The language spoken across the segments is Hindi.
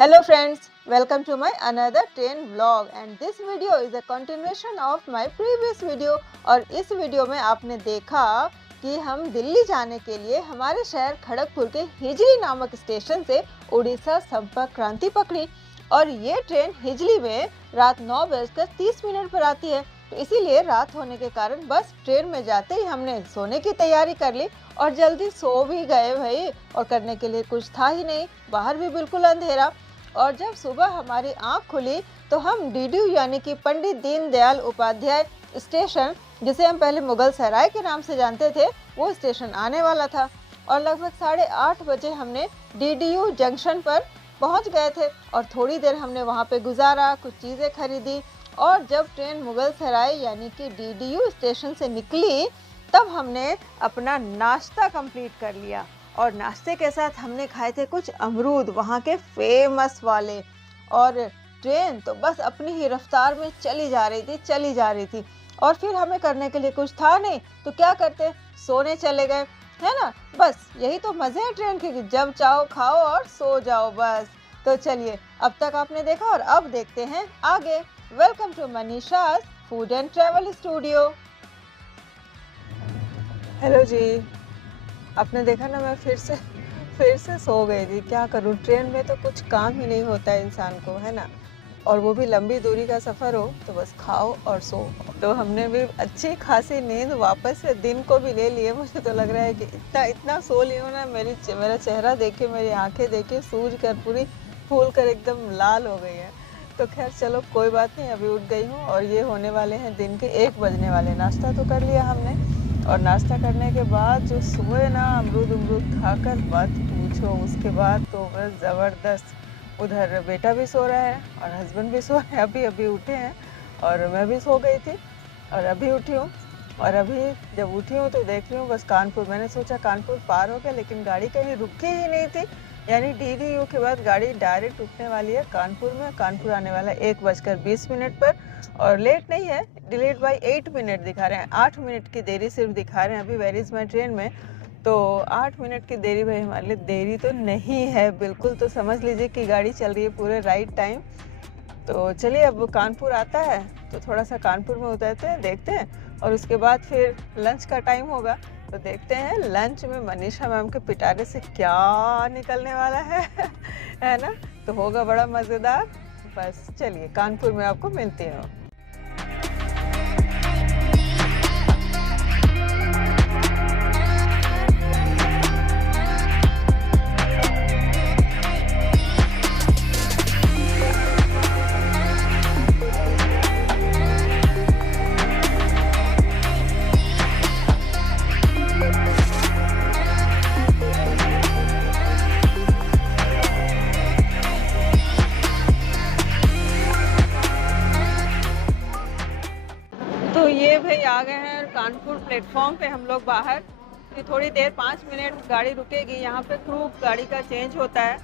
Hello friends, welcome to my another train vlog and this video is a continuation of my previous video। और इस वीडियो में आपने देखा कि हम दिल्ली जाने के लिए हमारे शहर खड़गपुर के हिजली नामक स्टेशन से उड़ीसा संपर्क क्रांति पकड़ी और ये ट्रेन हिजली में रात 9:30 पर आती है। तो इसीलिए रात होने के कारण बस ट्रेन में जाते ही हमने सोने की तैयारी कर ली और जल्दी सो भी गए भाई। और करने के लिए कुछ था ही नहीं, बाहर भी बिल्कुल अंधेरा। और जब सुबह हमारी आंख खुली तो हम डीडीयू यानी कि पंडित दीनदयाल उपाध्याय स्टेशन, जिसे हम पहले मुगल सराय के नाम से जानते थे, वो स्टेशन आने वाला था। और लगभग 8:30 बजे हमने डीडीयू जंक्शन पर पहुंच गए थे और थोड़ी देर हमने वहां पे गुजारा, कुछ चीज़ें खरीदी। और जब ट्रेन मुगल सराय यानी कि डीडीयू स्टेशन से निकली तब हमने अपना नाश्ता कंप्लीट कर लिया और नाश्ते के साथ हमने खाए थे कुछ अमरूद, वहाँ के फेमस वाले। और ट्रेन तो बस अपनी ही रफ्तार में चली जा रही थी। और फिर हमें करने के लिए कुछ था नहीं तो क्या करते, सोने चले गए, है ना। बस यही तो मज़े हैं ट्रेन के, जब चाहो खाओ और सो जाओ बस। तो चलिए, अब तक आपने देखा और अब देखते हैं आगे। Welcome to Manisha's food and travel studio. Hello ji, आपने देखा ना, मैं फिर से सो गई थी। क्या करूं, ट्रेन में तो कुछ काम ही नहीं होता है इंसान को, है ना। और वो भी लंबी दूरी का सफ़र हो तो बस खाओ और सो। तो हमने भी अच्छी खासी नींद वापस से दिन को भी ले लिए। मुझे तो लग रहा है कि इतना सो ली हूँ ना, मेरा चेहरा देखे, मेरी आंखें देखे सूज कर पूरी फूल कर एकदम लाल हो गई है। तो खैर चलो कोई बात नहीं, अभी उठ गई हूँ और ये होने वाले हैं दिन के 1 बजने वाले। नाश्ता तो कर लिया हमने और नाश्ता करने के बाद जो सोए ना, अमरूद खाकर मत पूछो। उसके बाद तो बस ज़बरदस्त। उधर बेटा भी सो रहा है और हस्बैंड भी सो रहे हैं, अभी उठे हैं। और मैं भी सो गई थी और अभी उठी हूँ। और अभी जब उठी हूँ तो देख रही हूँ बस कानपुर। मैंने सोचा कानपुर पार हो गया, लेकिन गाड़ी कहीं रुकी ही नहीं थी। यानी डीडीयू के बाद गाड़ी डायरेक्ट उठने वाली है कानपुर में। कानपुर आने वाला है 1:20 पर और लेट नहीं है, डिलेड बाई 8 मिनट दिखा रहे हैं। 8 मिनट की देरी सिर्फ दिखा रहे हैं अभी वेर इज़ माई ट्रेन में। तो 8 मिनट की देरी भाई हमारे लिए देरी तो नहीं है बिल्कुल। तो समझ लीजिए कि गाड़ी चल रही है पूरे राइट टाइम। तो चलिए, अब कानपुर आता है तो थोड़ा सा कानपुर में उतरते हैं, देखते हैं। और उसके बाद फिर लंच का टाइम होगा तो देखते हैं लंच में मनीषा मैम के पिटारे से क्या निकलने वाला है है ना। तो होगा बड़ा मज़ेदार। बस चलिए, कानपुर में आपको मिलती हूँ। तो ये भाई आ गए हैं कानपुर प्लेटफॉर्म पे हम लोग बाहर। कि थोड़ी देर 5 मिनट गाड़ी रुकेगी, यहाँ पे क्रू गाड़ी का चेंज होता है।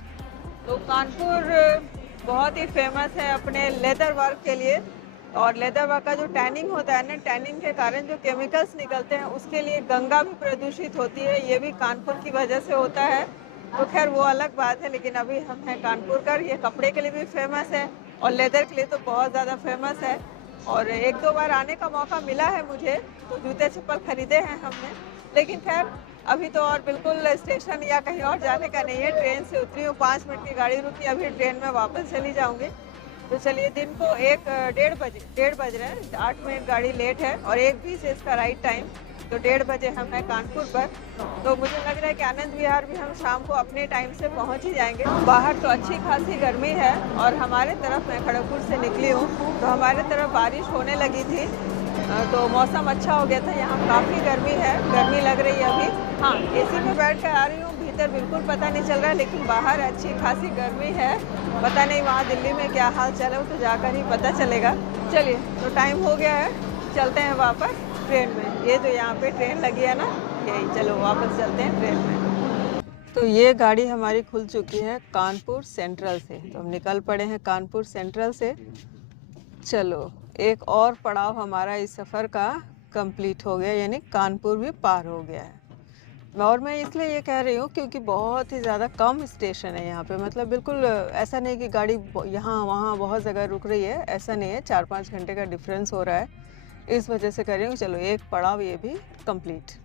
तो कानपुर बहुत ही फेमस है अपने लेदर वर्क के लिए। और लेदर वर्क का जो टैनिंग होता है ना, टैनिंग के कारण जो केमिकल्स निकलते हैं उसके लिए गंगा भी प्रदूषित होती है। ये भी कानपुर की वजह से होता है। तो खैर वो अलग बात है, लेकिन अभी हम हैं कानपुर का। ये कपड़े के लिए भी फेमस है और लेदर के लिए तो बहुत ज़्यादा फेमस है। और 1-2 बार आने का मौका मिला है मुझे, तो जूते चप्पल खरीदे हैं हमने। लेकिन खैर अभी तो और बिल्कुल स्टेशन या कहीं और जाने का नहीं है। ट्रेन से उतरी हूँ, 5 मिनट की गाड़ी रुकी, अभी ट्रेन में वापस चली जाऊँगी। तो चलिए, दिन को 1:30 बज रहे हैं, 8 मिनट गाड़ी लेट है और 1:20 है इसका राइट टाइम। तो 1:30 बजे हम हैं कानपुर पर। तो मुझे लग रहा है कि आनंद विहार भी हम शाम को अपने टाइम से पहुंच ही जाएंगे। बाहर तो अच्छी खासी गर्मी है और हमारे तरफ, मैं खड़गपुर से निकली हूँ तो हमारे तरफ बारिश होने लगी थी। तो मौसम अच्छा हो गया था। यहाँ काफ़ी गर्मी है, गर्मी लग रही है अभी। हाँ, एसी में बैठ कर आ रही हूँ, भीतर बिल्कुल पता नहीं चल रहा है, लेकिन बाहर अच्छी खासी गर्मी है। पता नहीं वहाँ दिल्ली में क्या हाल चल रहा है, वो तो जाकर ही पता चलेगा। चलिए, तो टाइम हो गया है, चलते हैं वापस ट्रेन में। ये जो यहाँ पे ट्रेन लगी है ना, यही, चलो वापस चलते हैं ट्रेन में। तो ये गाड़ी हमारी खुल चुकी है कानपुर सेंट्रल से। तो हम निकल पड़े हैं कानपुर सेंट्रल से। चलो, एक और पड़ाव हमारा इस सफ़र का कंप्लीट हो गया, यानी कानपुर भी पार हो गया है। और मैं इसलिए ये कह रही हूँ क्योंकि बहुत ही ज़्यादा कम स्टेशन है यहाँ पे, मतलब बिल्कुल ऐसा नहीं कि गाड़ी यहाँ वहाँ बहुत जगह रुक रही है, ऐसा नहीं है। 4-5 घंटे का डिफरेंस हो रहा है, इस वजह से कह रही हूँ चलो एक पड़ाव ये भी कंप्लीट।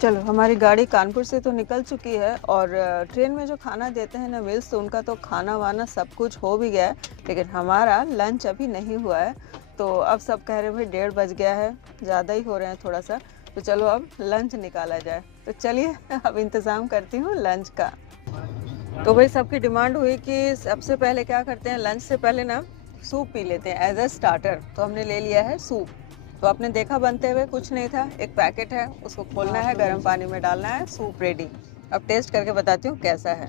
चलो हमारी गाड़ी कानपुर से तो निकल चुकी है और ट्रेन में जो खाना देते हैं ना मील्स, तो उनका तो खाना वाना सब कुछ हो भी गया है, लेकिन हमारा लंच अभी नहीं हुआ है। तो अब सब कह रहे हैं भाई 1:30 बज गया है, ज़्यादा ही हो रहे हैं थोड़ा सा, तो चलो अब लंच निकाला जाए। तो चलिए अब इंतज़ाम करती हूँ लंच का। तो भाई सबकी डिमांड हुई कि सबसे पहले क्या करते हैं, लंच से पहले ना सूप पी लेते हैं एज अ स्टार्टर। तो हमने ले लिया है सूप। तो आपने देखा बनते हुए कुछ नहीं था, एक पैकेट है, उसको खोलना है, गर्म पानी में डालना है, सूप रेडी। अब टेस्ट करके बताती हूँ कैसा है।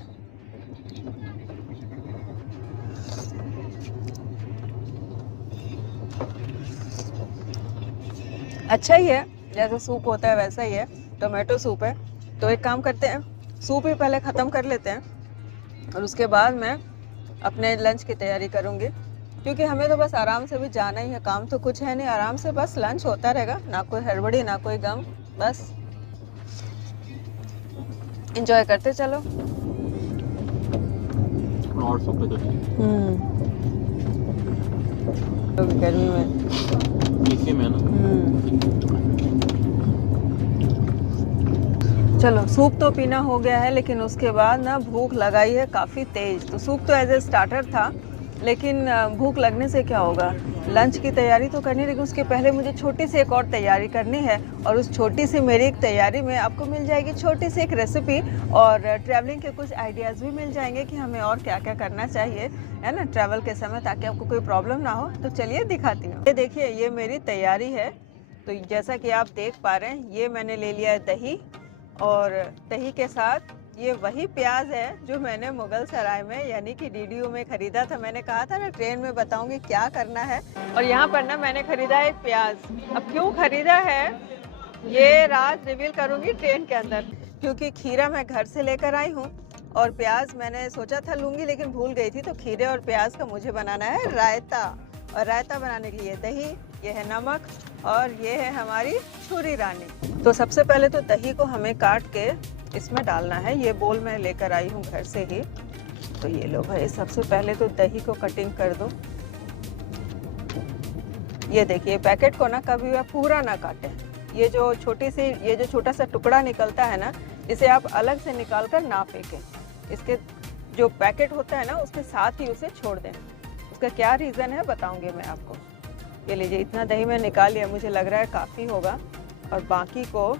अच्छा ही है, जैसा सूप होता है वैसा ही है, टोमेटो सूप है। तो एक काम करते हैं, सूप ही पहले ख़त्म कर लेते हैं और उसके बाद मैं अपने लंच की तैयारी करूँगी, क्योंकि हमें तो बस आराम से भी जाना ही है, काम तो कुछ है नहीं, आराम से बस लंच होता रहेगा, ना कोई हड़बड़ी ना कोई गम, बस एंजॉय करते चलो। और सब तो गर्मी में इसी में ना। चलो सूप तो पीना हो गया है, लेकिन उसके बाद ना भूख लगाई है काफ़ी तेज़। तो सूप तो एज ए स्टार्टर था, लेकिन भूख लगने से क्या होगा, लंच की तैयारी तो करनी, लेकिन उसके पहले मुझे छोटी सी एक और तैयारी करनी है। और उस छोटी सी मेरी एक तैयारी में आपको मिल जाएगी छोटी सी एक रेसिपी, और ट्रैवलिंग के कुछ आइडियाज़ भी मिल जाएंगे कि हमें और क्या क्या करना चाहिए, है ना, ट्रैवल के समय, ताकि आपको कोई प्रॉब्लम ना हो। तो चलिए दिखाती हूँ। ये देखिए, ये मेरी तैयारी है। तो जैसा कि आप देख पा रहे हैं, ये मैंने ले लिया है दही, और दही के साथ ये वही प्याज है जो मैंने मुगल सराय में यानी कि डीडीयू में ख़रीदा था। मैंने कहा था ना ट्रेन में बताऊंगी क्या करना है। और यहाँ पर ना मैंने ख़रीदा है प्याज। अब क्यों ख़रीदा है ये राज रिवील करूंगी ट्रेन के अंदर, क्योंकि खीरा मैं घर से लेकर आई हूँ और प्याज मैंने सोचा था लूँगी, लेकिन भूल गई थी। तो खीरे और प्याज का मुझे बनाना है रायता, और रायता बनाने के लिए दही, ये है नमक, और ये है हमारी छुरी रानी। तो सबसे पहले तो दही को हमें काट के इसमें डालना है। ये बोल मैं लेकर आई हूँ घर से ही। तो ये लो भाई, सबसे पहले तो दही को कटिंग कर दो। ये देखिए, पैकेट को ना कभी भी पूरा ना काटें। ये जो छोटा सा टुकड़ा निकलता है ना, इसे आप अलग से निकाल कर ना फेंकें। इसके जो पैकेट होता है ना, उसके साथ ही उसे छोड़ दें। उसका क्या रीज़न है बताऊंगी मैं आपको। ये लीजिए, इतना दही मैं निकाल लिया, मुझे लग रहा है काफ़ी होगा, और बाकी को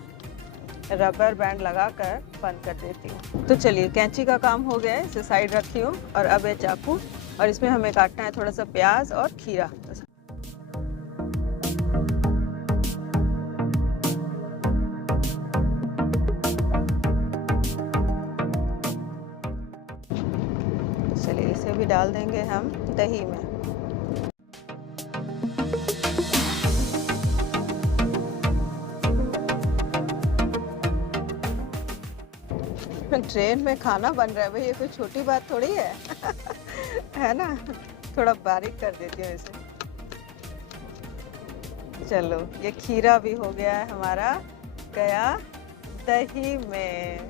रबर बैंड लगाकर बंद कर देती हूँ। तो चलिए, कैंची का काम हो गया है, इसे साइड रखती हूँ। और अब ये चाकू, और इसमें हमें काटना है थोड़ा सा प्याज और खीरा। चलिए, इसे भी डाल देंगे हम दही में। ट्रेन में खाना बन रहा है भाई, ये कोई छोटी बात थोड़ी है है ना। थोड़ा बारीक कर देती हूँ इसे। चलो, ये खीरा भी हो गया है हमारा, गया दही में।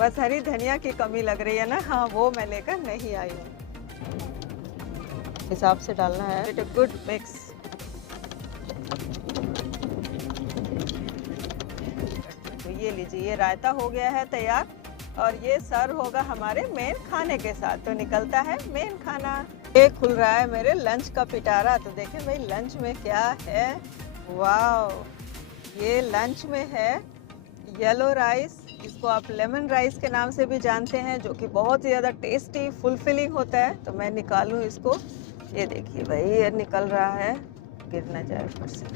बस हरी धनिया की कमी लग रही है ना, हाँ वो मैं लेकर नहीं आई हूँ। हिसाब से डालना है। It a good mix. तो ये लीजिए, ये रायता हो गया है तैयार, और ये सर्व होगा हमारे मेन खाने के साथ। तो निकलता है मेन खाना। ये खुल रहा है मेरे लंच का पिटारा। तो देखें भाई लंच में क्या है। वाह, ये लंच में है येलो राइस, इसको आप लेमन राइस के नाम से भी जानते हैं, जो कि बहुत ही ज़्यादा टेस्टी फुलफिलिंग होता है। तो मैं निकालूँ इसको। ये देखिए भाई, ये निकल रहा है, गिर ना जाए ऊपर से।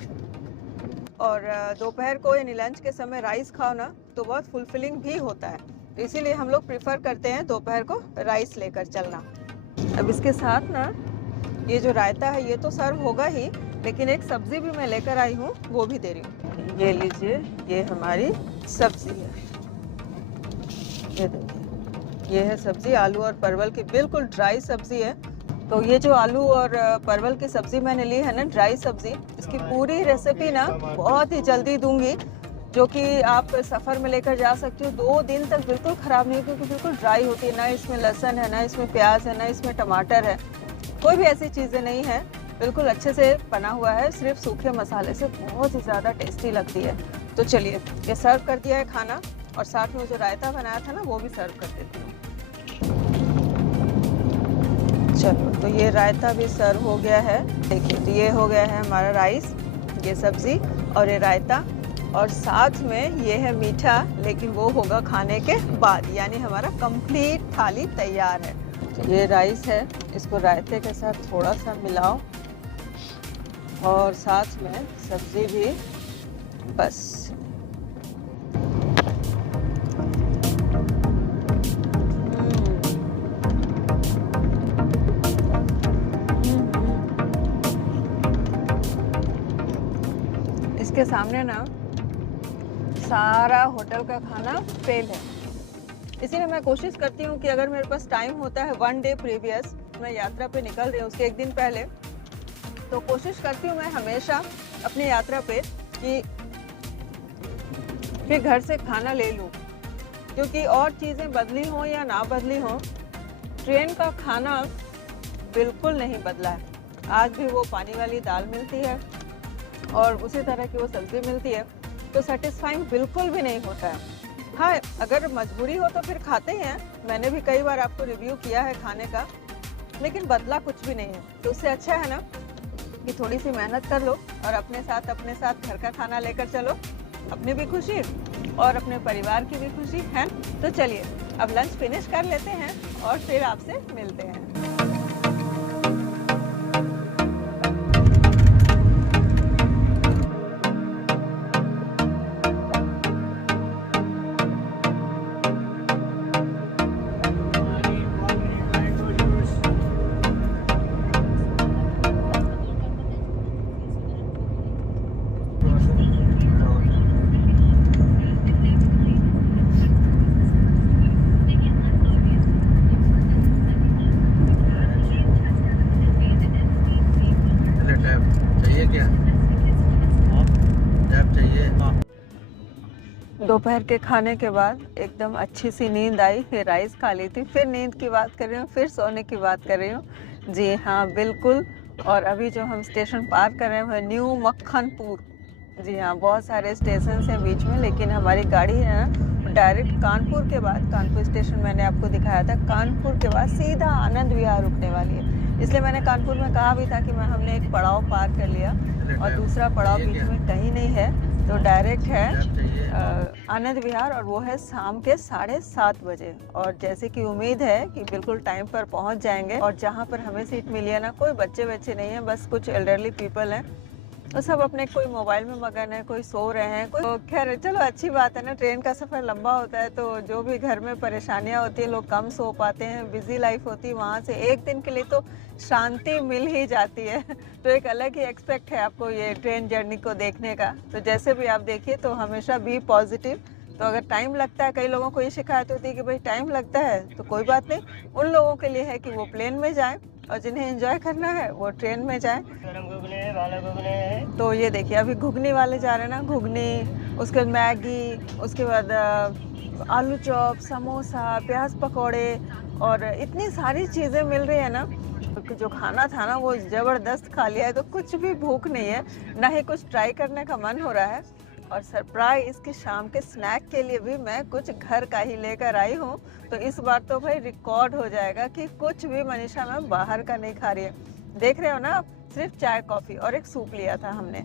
और दोपहर को यानी लंच के समय राइस खाओ ना, तो बहुत फुलफिलिंग भी होता है। तो इसीलिए हम लोग प्रेफर करते हैं दोपहर को राइस लेकर चलना। अब इसके साथ ना ये जो रायता है ये तो सर्व होगा ही, लेकिन एक सब्जी भी मैं लेकर आई हूँ, वो भी दे रही हूँ। ये लीजिए, ये हमारी सब्जी है, ये देखिए, ये है सब्जी, आलू और परवल की बिल्कुल ड्राई सब्जी है। तो ये जो आलू और परवल की सब्जी मैंने ली है ना, ड्राई सब्जी, इसकी पूरी रेसिपी ना बहुत ही जल्दी दूंगी, जो कि आप सफ़र में लेकर जा सकते हो। 2 दिन तक बिल्कुल ख़राब नहीं, क्योंकि बिल्कुल ड्राई होती है, ना इसमें लहसुन है, ना इसमें प्याज है, ना इसमें टमाटर है, कोई भी ऐसी चीज़ें नहीं है, बिल्कुल अच्छे से बना हुआ है, सिर्फ सूखे मसाले से बहुत ही ज़्यादा टेस्टी लगती है। तो चलिए, ये सर्व कर दिया है खाना, और साथ में जो रायता बनाया था ना, वो भी सर्व कर देती हूँ। चलो, तो ये रायता भी सर्व हो गया है। देखिए, तो ये हो गया है हमारा राइस, ये सब्ज़ी और ये रायता, और साथ में ये है मीठा, लेकिन वो होगा खाने के बाद, यानी हमारा कंप्लीट थाली तैयार है। तो ये राइस है, इसको रायते के साथ थोड़ा सा मिलाओ, और साथ में सब्ज़ी भी, बस। इसके सामने ना सारा होटल का खाना फेल है, इसीलिए मैं कोशिश करती हूँ कि अगर मेरे पास टाइम होता है 1 डे प्रीवियस, मैं यात्रा पे निकल रही हूँ उसके 1 दिन पहले, तो कोशिश करती हूँ मैं हमेशा अपनी यात्रा पे कि फिर घर से खाना ले लूँ, क्योंकि और चीज़ें बदली हों या ना बदली हों, ट्रेन का खाना बिल्कुल नहीं बदला है। आज भी वो पानी वाली दाल मिलती है और उसी तरह की वो सब्ज़ी मिलती है, तो सेटिस्फाइंग बिल्कुल भी नहीं होता है। हाँ, अगर मजबूरी हो तो फिर खाते हैं, मैंने भी कई बार आपको रिव्यू किया है खाने का, लेकिन बदला कुछ भी नहीं है। तो उससे अच्छा है ना कि थोड़ी सी मेहनत कर लो और अपने साथ घर का खाना लेकर चलो, अपनी भी खुशी और अपने परिवार की भी खुशी है। तो चलिए, अब लंच फिनिश कर लेते हैं और फिर आपसे मिलते हैं। दोपहर के खाने के बाद एकदम अच्छी सी नींद आई, फिर राइस खा ली थी, फिर नींद की बात कर रही हूँ, फिर सोने की बात कर रही हूँ। जी हाँ, बिल्कुल। और अभी जो हम स्टेशन पार कर रहे हैं वो न्यू मक्खनपुर। जी हाँ, बहुत सारे स्टेशन हैं बीच में, लेकिन हमारी गाड़ी है ना डायरेक्ट कानपुर के बाद, कानपुर स्टेशन मैंने आपको दिखाया था, कानपुर के बाद सीधा आनंद विहार रुकने वाली है। इसलिए मैंने कानपुर में कहा भी था कि हमने एक पड़ाव पार कर लिया और दूसरा पड़ाव बीच में कहीं नहीं है, तो डायरेक्ट है आनंद विहार, और वो है शाम के 7:30 बजे। और जैसे कि उम्मीद है कि बिल्कुल टाइम पर पहुंच जाएंगे। और जहां पर हमें सीट मिली है ना, कोई बच्चे नहीं हैं, बस कुछ एल्डरली पीपल हैं, तो सब अपने कोई मोबाइल में मगन है, कोई सो रहे हैं, कोई, तो खैर चलो अच्छी बात है ना, ट्रेन का सफ़र लंबा होता है, तो जो भी घर में परेशानियां होती है, लोग कम सो पाते हैं, बिजी लाइफ होती है, वहाँ से एक दिन के लिए तो शांति मिल ही जाती है। तो एक अलग ही एक्सपेक्ट है आपको ये ट्रेन जर्नी को देखने का। तो जैसे भी आप देखिए, तो हमेशा बी पॉजिटिव। तो अगर टाइम लगता है, कई लोगों को ये शिकायत होती है कि भाई टाइम लगता है, तो कोई बात नहीं, उन लोगों के लिए है कि वो प्लेन में जाएं, और जिन्हें एंजॉय करना है वो ट्रेन में जाएं। तो ये देखिए, अभी घुगनी वाले जा रहे हैं ना, घुगनी, उसके बाद मैगी, उसके बाद आलू चॉप, समोसा, प्याज पकौड़े, और इतनी सारी चीज़ें मिल रही है ना। जो खाना था ना वो ज़बरदस्त खा लिया है, तो कुछ भी भूख नहीं है, ना ही कुछ ट्राई करने का मन हो रहा है। और सरप्राइज के शाम के स्नैक के लिए भी मैं कुछ घर का ही लेकर आई हूँ। तो इस बार तो भाई रिकॉर्ड हो जाएगा कि कुछ भी मनीषा मैम बाहर का नहीं खा रही है। देख रहे हो ना, सिर्फ चाय कॉफ़ी और एक सूप लिया था हमने।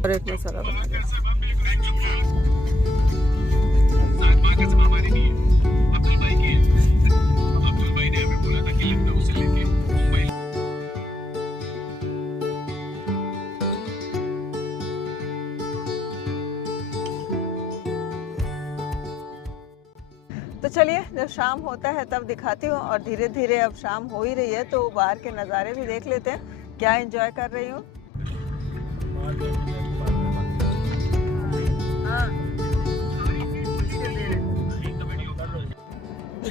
और एक मसाला बना दिया। तो चलिए जब शाम होता है तब दिखाती हूँ। और धीरे धीरे अब शाम हो ही रही है तो बाहर के नज़ारे भी देख लेते हैं, क्या एंजॉय कर रही हूँ।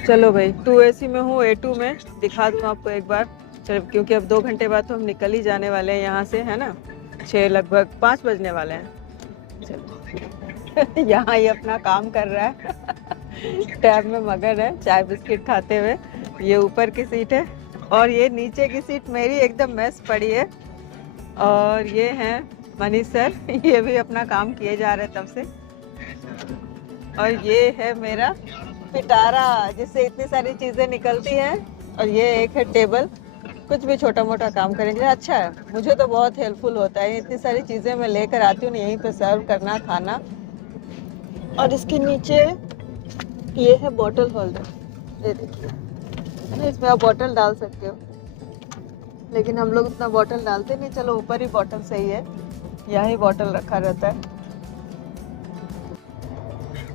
चलो भाई 2AC में हूँ, A2 में दिखा दूँ आपको एक बार। चलो क्योंकि अब 2 घंटे बाद तो हम निकल ही जाने वाले हैं यहाँ से, है ना। 6 लगभग 5 बजने वाले हैं। चलो यहाँ ये अपना काम कर रहा है टैब में मगन है चाय बिस्किट खाते हुए। ये ऊपर की सीट है और ये नीचे की सीट मेरी एकदम मैस पड़ी है। और ये हैं मनीष सर, ये भी अपना काम किए जा रहे तब से। और ये है मेरा पिटारा जिससे इतनी सारी चीज़ें निकलती हैं। और ये एक है टेबल, कुछ भी छोटा मोटा काम करेंगे अच्छा है, मुझे तो बहुत हेल्पफुल होता है। इतनी सारी चीज़ें मैं लेकर आती हूँ यहीं पे सर्व करना खाना। और इसके नीचे ये है बॉटल होल्डर, ये देखिए, इसमें आप बॉटल डाल सकते हो, लेकिन हम लोग इतना बॉटल डालते नहीं। चलो ऊपर ही बॉटल सही है, यहाँ ही बॉटल रखा रहता है।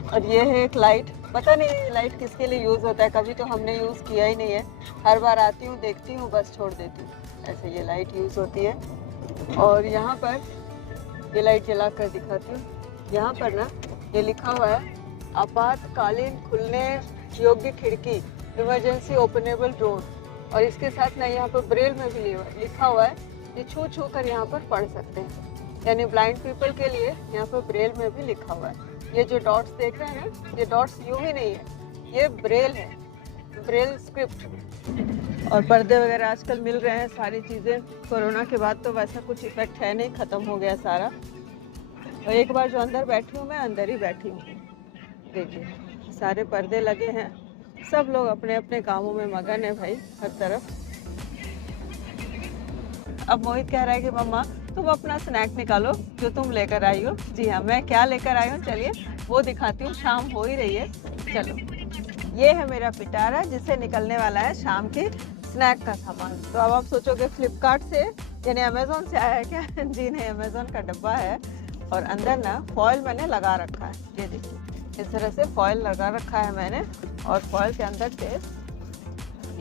और ये है एक लाइट, पता नहीं लाइट किसके लिए यूज़ होता है, कभी तो हमने यूज़ किया ही नहीं है। हर बार आती हूँ देखती हूँ बस छोड़ देती हूँ। ऐसे ये लाइट यूज़ होती है। और यहाँ पर ये लाइट जला कर दिखाती हूँ। यहाँ पर ना ये लिखा हुआ है आपातकालीन खुलने योग्य खिड़की, इमरजेंसी ओपनेबल डोर। और इसके साथ ना यहाँ पर ब्रेल में भी लिखा हुआ है, ये छू छू कर यहाँ पर पढ़ सकते हैं। यानी ब्लाइंड पीपल के लिए यहाँ पर ब्रेल में भी लिखा हुआ है। ये जो डॉट्स देख रहे हैं ना, ये डॉट्स यूं ही नहीं है, ये ब्रेल है, ब्रेल स्क्रिप्ट। और पर्दे वगैरह आजकल मिल रहे हैं, सारी चीज़ें। कोरोना के बाद तो वैसा कुछ इफेक्ट है नहीं, ख़त्म हो गया सारा। और एक बार जो अंदर बैठी हूँ मैं, अंदर ही बैठी हूँ। देखिए सारे पर्दे लगे हैं, सब लोग अपने अपने कामों में मगन है भाई हर तरफ। अब मोहित कह रहा है कि मम्मा तुम अपना स्नैक निकालो जो तुम लेकर आई हो। जी हाँ, मैं क्या लेकर आई हूँ चलिए वो दिखाती हूँ, शाम हो ही रही है। चलो ये है मेरा पिटारा जिससे निकलने वाला है शाम के स्नैक का सामान। तो अब आप सोचोगे फ्लिपकार्ट से यानी अमेज़ोन से आया है क्या? जी नहीं, अमेज़ोन का डब्बा है। और अंदर ना फॉयल मैंने लगा रखा है, ये देखिए इस तरह से फॉयल लगा रखा है मैंने। और फॉयल के अंदर से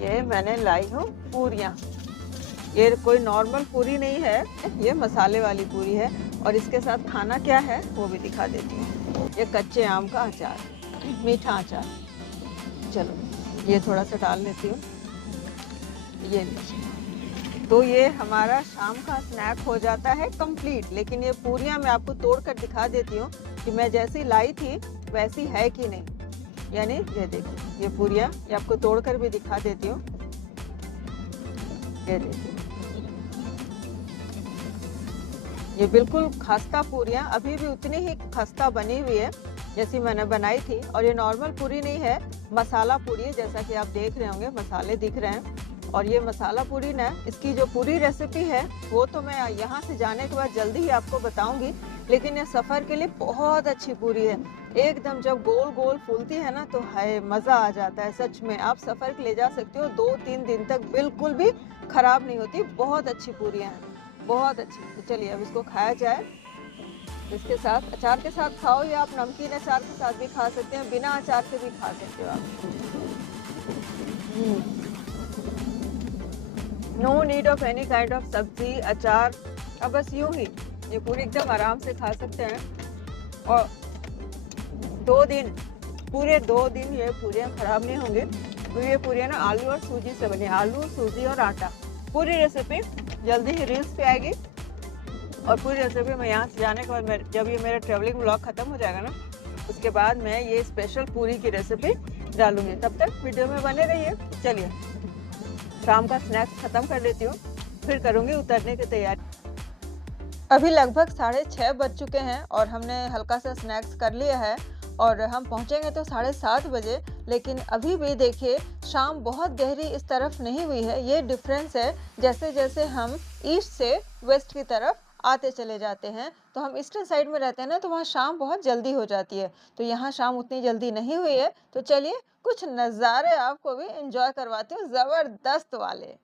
ये मैंने लाई हूँ पूरियाँ। ये कोई नॉर्मल पूरी नहीं है, ये मसाले वाली पूरी है। और इसके साथ खाना क्या है वो भी दिखा देती हूँ। ये कच्चे आम का अचार, मीठा अचार। चलो ये थोड़ा सा डाल लेती हूँ, ये लीजिए। तो ये हमारा शाम का स्नैक हो जाता है कंप्लीट। लेकिन ये पूरियाँ मैं आपको तोड़ कर दिखा देती हूँ कि मैं जैसी लाई थी वैसी है कि नहीं। यानी ये देखिए ये पूरियाँ, ये आपको तोड़ कर भी दिखा देती हूँ। ये देखिए ये बिल्कुल खस्ता पूरियाँ, अभी भी उतनी ही खस्ता बनी हुई है जैसी मैंने बनाई थी। और ये नॉर्मल पूरी नहीं है, मसाला पूरी है, जैसा कि आप देख रहे होंगे मसाले दिख रहे हैं। और ये मसाला पूरी ना, इसकी जो पूरी रेसिपी है वो तो मैं यहाँ से जाने के बाद जल्दी ही आपको बताऊंगी। लेकिन ये सफ़र के लिए बहुत अच्छी पूरी है, एकदम जब गोल गोल फूलती है ना तो है मज़ा आ जाता है सच में। आप सफ़र के ले जा सकते हो, 2-3 दिन तक बिल्कुल भी ख़राब नहीं होती। बहुत अच्छी पूरियाँ हैं, बहुत अच्छी। तो चलिए अब इसको खाया जाए। इसके साथ अचार के साथ खाओ या आप नमकीन अचार के साथ भी खा सकते हैं, बिना अचार के भी खा सकते हो आप। No need of any kind of sabzi achar, अब बस यूं ही ये पूरी एकदम आराम से खा सकते हैं। और 2 दिन, पूरे 2 दिन ये पूरियाँ ख़राब नहीं होंगे। तो ये पूरियाँ ना आलू और सूजी से बनी, आलू सूजी और आटा। पूरी रेसिपी जल्दी ही रील्स पे आएगी। और पूरी रेसिपी मैं यहाँ से जाने के बाद, जब ये मेरा ट्रैवलिंग व्लॉग ख़त्म हो जाएगा ना, उसके बाद मैं ये स्पेशल पूरी की रेसिपी डालूंगी। तब तक वीडियो में बने रहिए। चलिए शाम का स्नैक्स ख़त्म कर लेती हूँ, फिर करूँगी उतरने की तैयारी। अभी लगभग 6:30 बज चुके हैं और हमने हल्का सा स्नैक्स कर लिया है। और हम पहुंचेंगे तो 7:30 बजे। लेकिन अभी भी देखिए शाम बहुत गहरी इस तरफ नहीं हुई है। ये डिफरेंस है, जैसे जैसे हम ईस्ट से वेस्ट की तरफ आते चले जाते हैं। तो हम ईस्टर्न साइड में रहते हैं ना, तो वहाँ शाम बहुत जल्दी हो जाती है। तो यहाँ शाम उतनी जल्दी नहीं हुई है। तो चलिए कुछ नज़ारे आपको भी एंजॉय करवाती हूँ, ज़बरदस्त वाले।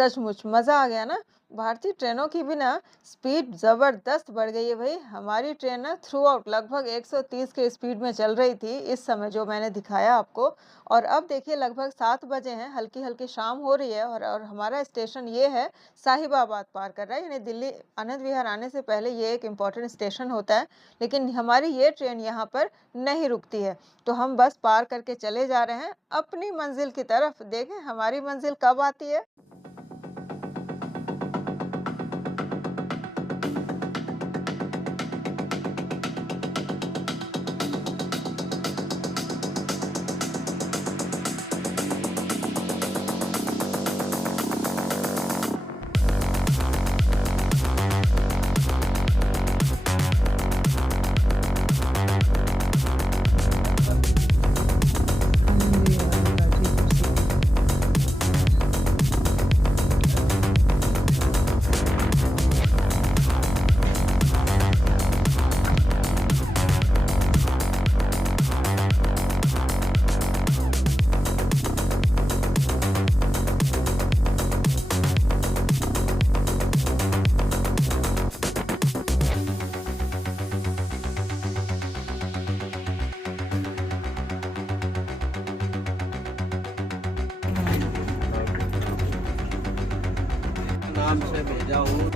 सचमुच मज़ा आ गया ना। भारतीय ट्रेनों की भी ना स्पीड ज़बरदस्त बढ़ गई है भई। हमारी ट्रेन ना थ्रू आउट लगभग 130 के स्पीड में चल रही थी इस समय जो मैंने दिखाया आपको। और अब देखिए लगभग 7 बजे हैं, हल्की-हल्की शाम हो रही है और हमारा स्टेशन ये है साहिबाबाद पार कर रहा है, यानी दिल्ली आनंद विहार आने से पहले ये एक इम्पोर्टेंट स्टेशन होता है। लेकिन हमारी ये ट्रेन यहाँ पर नहीं रुकती है, तो हम बस पार करके चले जा रहे हैं अपनी मंजिल की तरफ। देखें हमारी मंजिल कब आती है। नाम से भेजा हूँ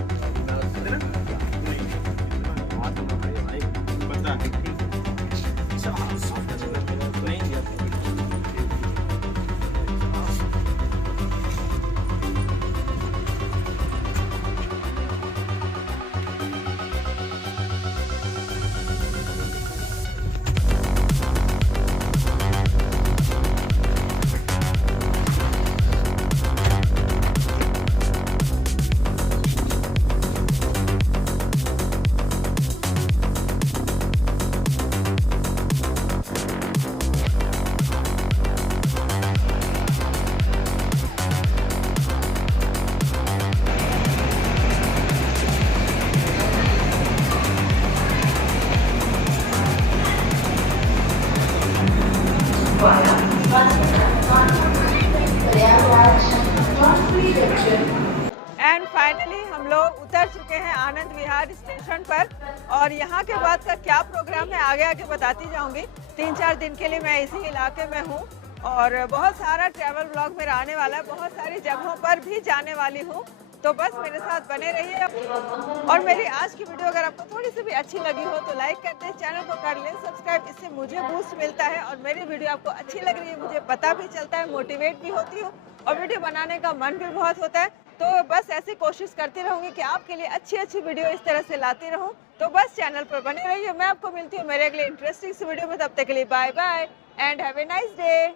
एंड फाइनली हम लोग उतर चुके हैं आनंद विहार स्टेशन पर। और यहाँ के बाद का क्या प्रोग्राम है आगे आगे बताती जाऊँगी। 3-4 दिन के लिए मैं इसी इलाके में हूँ और बहुत सारा ट्रैवल ब्लॉग मेरा आने वाला है, बहुत सारी जगहों पर भी जाने वाली हूँ, तो बस मेरे साथ बने रहिए। और मेरी आज की वीडियो अगर आपको थोड़ी सी भी अच्छी लगी हो तो लाइक कर दें, चैनल को कर लें सब्सक्राइब, इससे मुझे बूस्ट मिलता है और मेरी वीडियो आपको अच्छी लग रही है मुझे पता भी चलता है, मोटिवेट भी होती हूँ और वीडियो बनाने का मन भी बहुत होता है। तो बस ऐसी कोशिश करती रहूँगी कि आपके लिए अच्छी अच्छी वीडियो इस तरह से लाती रहूँ। तो बस चैनल पर बने रहिए। मैं आपको मिलती हूँ मेरे अगले इंटरेस्टिंग सी वीडियो में, तब तक के लिए bye bye and have a nice day.